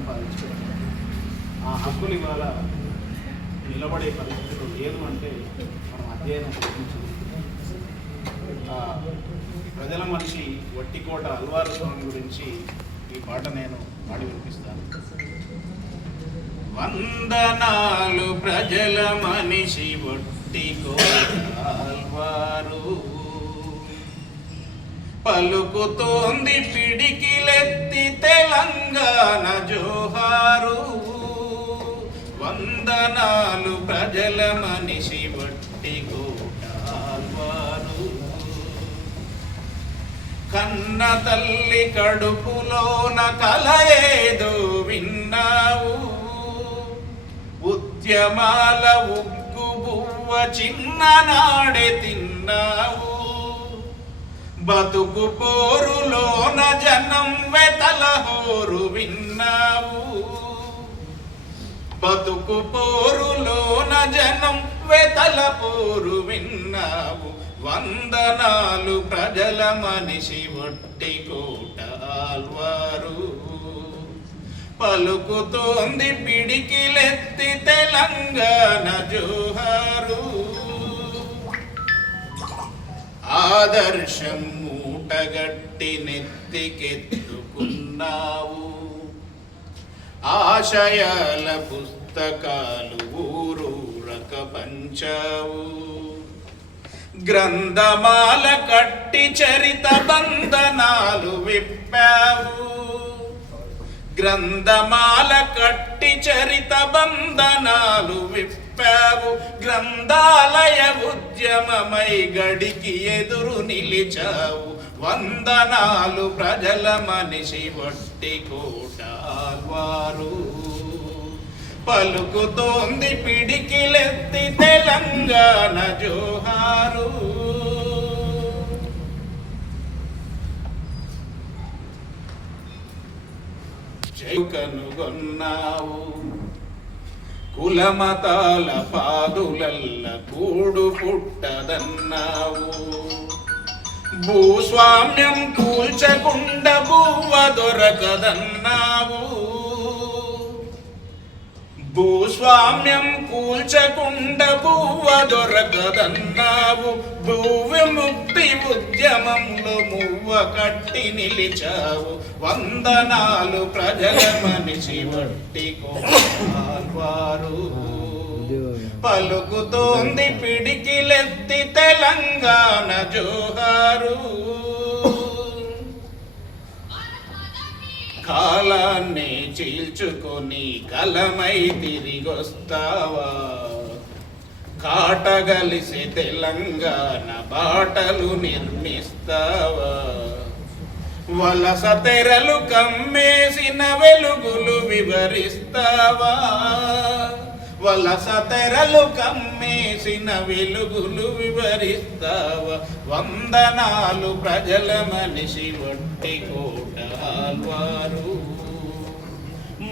సంపాదించుకుంటారు. ఆ హక్కులు ఇవాళ నిలబడే పరిస్థితులు లేదు అంటే మనం అధ్యయనం గురించి ప్రజల మనిషి వట్టికోట అల్వారు స్వామి గురించి ఈ పాట నేను పాడి వినిపిస్తాను. వందనాలు ప్రజల మనిషి వట్టికోట అల్వారు, పలుకుతోంది పిడికిలెత్తి తెలంగాణ జోహారు. వందనాలు ప్రజల మనిషి వట్టికోట అల్వారు, కన్న తల్లి కడుపులోన కల ఏదో విన్నావు. ఉద్యమాల ఉగ్గు బువ్వ చిన్ననాడే తిన్నావు. బతుకు పోరులోన జనం వెతల హోరు విన్నావు. బతుకు పోరులోన జనం వెతల పోరు విన్నావు. వందనాలు ప్రజల మనిషి వట్టికోట అల్వారు, పలుకుతోంది పిడికిలెత్తి తెలంగాణ జోహారు. ఆదర్శం మూటగట్టి నెత్తికెత్తుకున్నావు. ఆశయాల పుస్తకాలు ఊరూరక పంచావు. గ్రంథమాల కట్టి చరిత బంధనాలు విప్పావు. గ్రంథమాల కట్టి చరిత బంధనాలు విప్పావు. గ్రంథాలయ ఉద్యమమై గడికి ఎదురు నిలిచావు. వందనాలు ప్రజల మనిషి వట్టికోట అల్వారు, పలుకుతోంది పిడికిలెత్తి తెలంగాణ జోహారు. కనుగొన్నావు. కులమతాల పాదులల్ల కూడు పుట్టదన్నావు. భూస్వామ్యం కూల్చకుండా బువ్వ దొరకదన్నావు. భూస్వామ్యం కూల్చకుండా బువ్వ దొరకదన్నావు. భూవిముక్తి ఉద్యమంలో మువ్వ కట్టి నిలిచావు. వందనాలు ప్రజల మనిషి వట్టికోట అల్వారు, పలుకుతోంది పిడికిలెత్తి తెలంగాణ జోహారు. కాలాన్ని చీల్చుకొని కలమై తిరిగొస్తావా. కాటగలిసి తెలంగాణ బాటలు నిర్మిస్తావా. వలస తెరలు కమ్మేసిన వెలుగులు వివరిస్తావా. వలస తెరలు కమ్మేసిన వెలుగులు వివరిస్తావా. వందనాలు ప్రజల మనిషి వట్టికోట అల్వారు,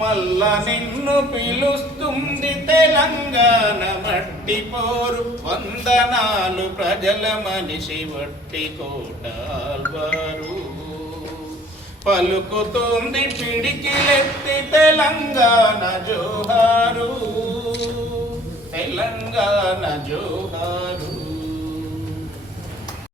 మల్ల నిన్ను పిలుస్తుంది తెలంగాణ మట్టి పోరు. వందనాలు ప్రజల మనిషి వట్టికోట అల్వారు, పలుకుతోంది పిడికిలెత్తి తెలంగాణ జోహారు. తెలంగాణ జోహారు.